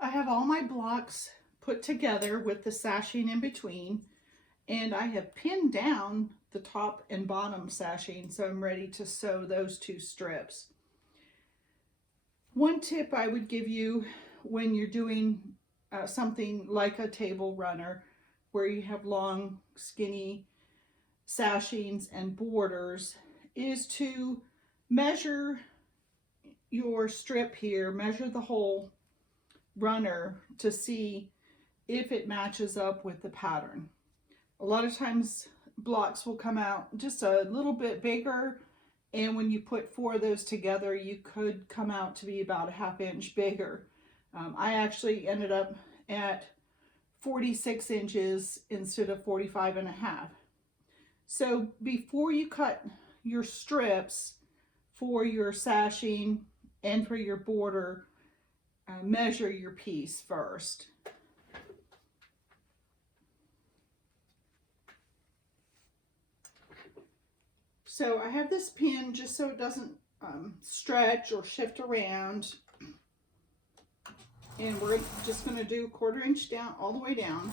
I have all my blocks put together with the sashing in between, and I have pinned down the top and bottom sashing, so I'm ready to sew those two strips. One tip I would give you when you're doing something like a table runner where you have long skinny sashings and borders is to measure your strip here, measure the whole runner to see if it matches up with the pattern. A lot of times blocks will come out just a little bit bigger, and when you put four of those together you could come out to be about a ½ inch bigger. I actually ended up at 46 inches instead of 45.5. So before you cut your strips for your sashing and for your border, measure your piece first. So I have this pin just so it doesn't stretch or shift around. And we're just going to do 1/4 inch down, all the way down.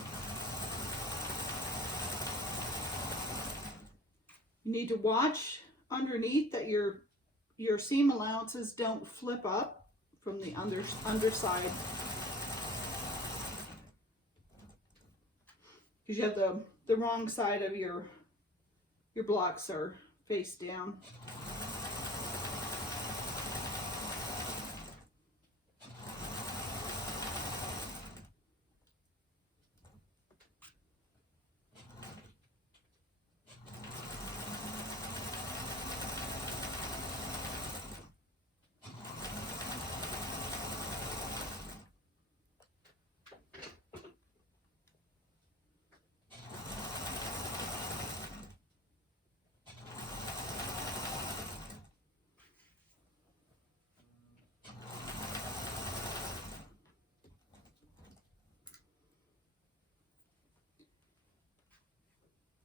You need to watch underneath that your seam allowances don't flip up from the underside, because you have the wrong side of your blocks are face down.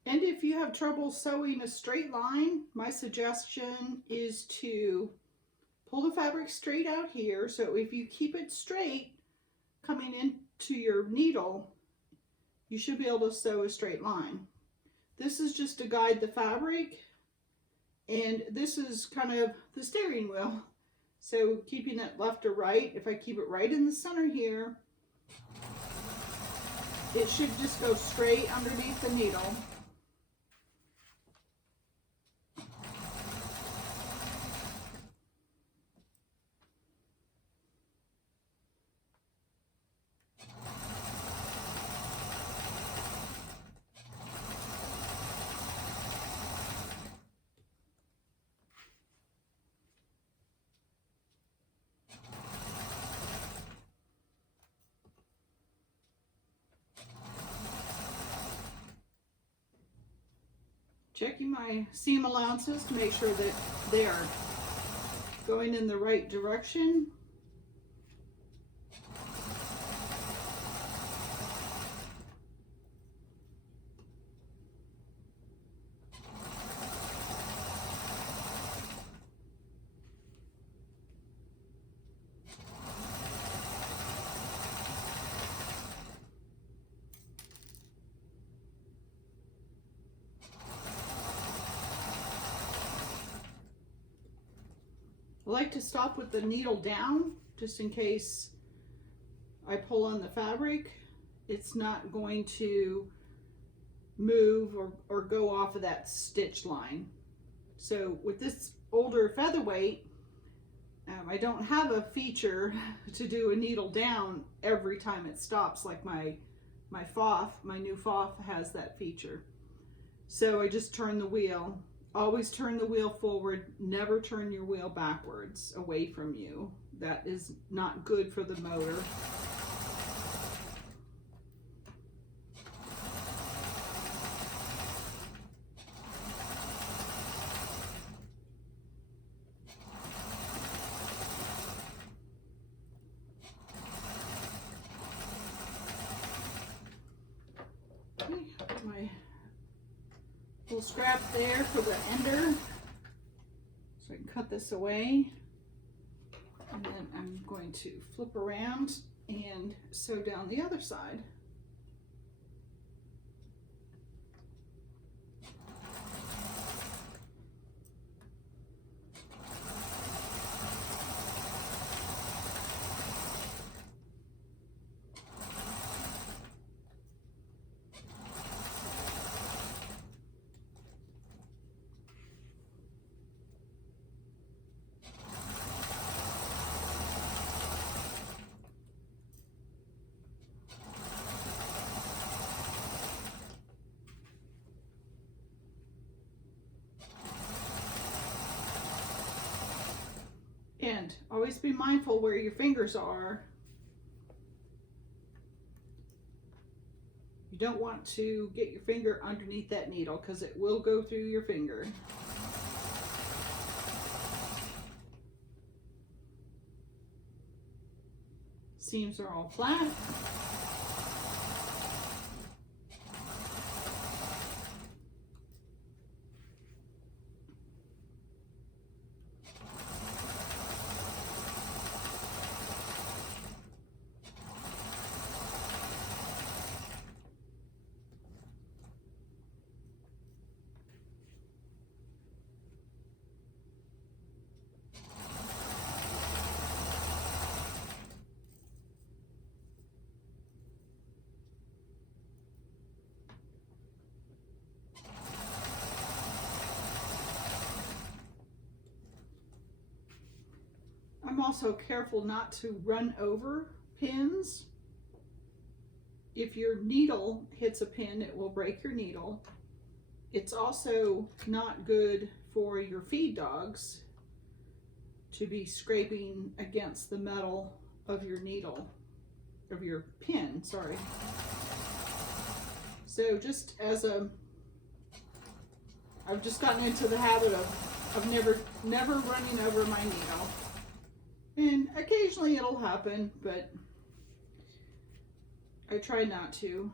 And if you have trouble sewing a straight line, my suggestion is to pull the fabric straight out here. So if you keep it straight coming into your needle, you should be able to sew a straight line. This is just to guide the fabric, and this is kind of the steering wheel. So keeping it left or right, if I keep it right in the center here, it should just go straight underneath the needle. Checking my seam allowances to make sure that they are going in the right direction. I like to stop with the needle down just in case I pull on the fabric. It's not going to move or go off of that stitch line. So with this older featherweight, I don't have a feature to do a needle down every time it stops like my Pfaff, my new Pfaff has that feature. So I just turn the wheel. Always turn the wheel forward, never turn your wheel backwards away from you. That is not good for the motor. Okay, my little scrap there for the ender, so I can cut this away, and then I'm going to flip around and sew down the other side. And always be mindful where your fingers are. You don't want to get your finger underneath that needle because it will go through your finger. Seams are all flat. I'm also careful not to run over pins. If your needle hits a pin, it will break your needle. It's also not good for your feed dogs to be scraping against the metal of your needle, of your pin, sorry. So just as I've just gotten into the habit of never running over my needle. And occasionally it'll happen, but I try not to.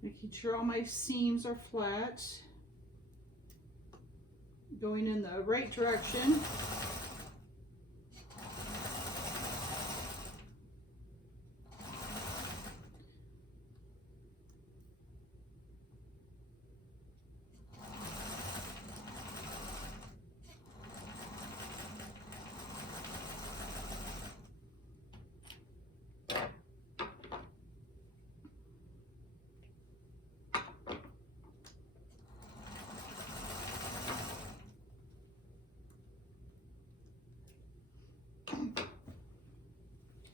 Making sure all my seams are flat, going in the right direction.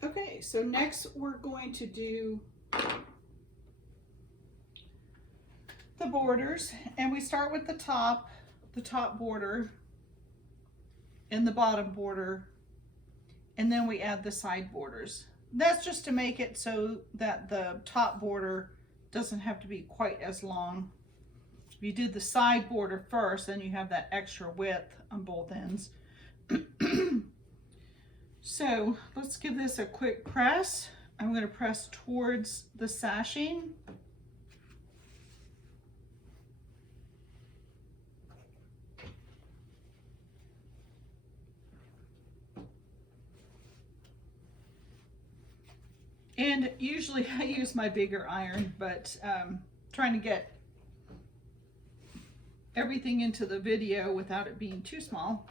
Okay, so next we're going to do the borders, and we start with the top border and the bottom border, and then we add the side borders. That's just to make it so that the top border doesn't have to be quite as long. If you did the side border first, then you have that extra width on both ends. So let's give this a quick press. I'm going to press towards the sashing. And usually I use my bigger iron, but trying to get everything into the video without it being too small,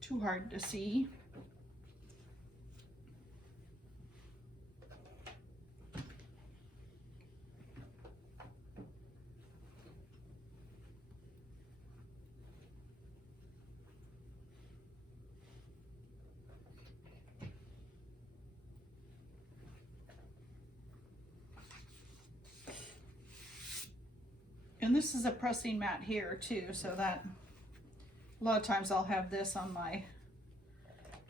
too hard to see. And this is a pressing mat here too, so that a lot of times I'll have this on my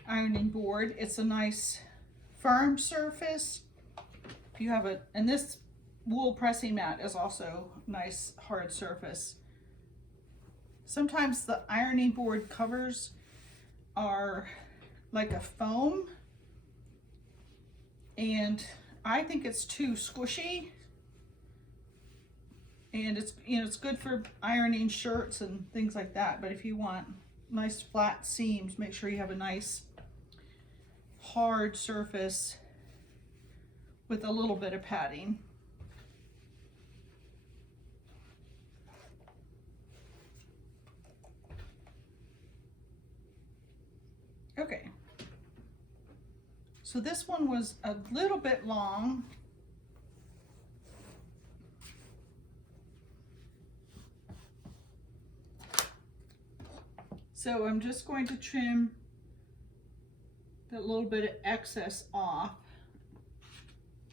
ironing board. It's a nice firm surface, you have a, and this wool pressing mat is also nice hard surface. Sometimes the ironing board covers are like a foam, and I think it's too squishy, and it's, you know, it's good for ironing shirts and things like that, but if you want nice flat seams, make sure you have a nice hard surface with a little bit of padding. Okay, so this one was a little bit long. So I'm just going to trim that little bit of excess off.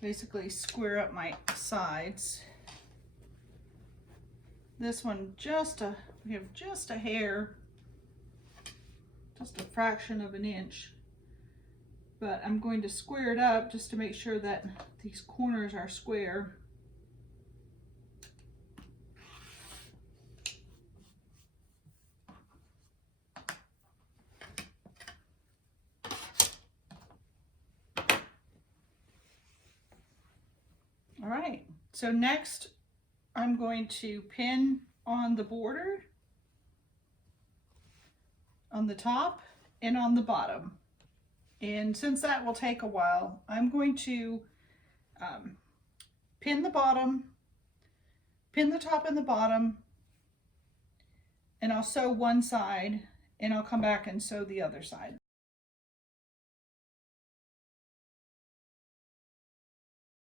Basically square up my sides. This one we have just a hair, just a fraction of an inch. But I'm going to square it up just to make sure that these corners are square. All right, so next I'm going to pin on the border, on the top and on the bottom. And since that will take a while, I'm going to pin the bottom, pin the top and the bottom, and I'll sew one side and I'll come back and sew the other side.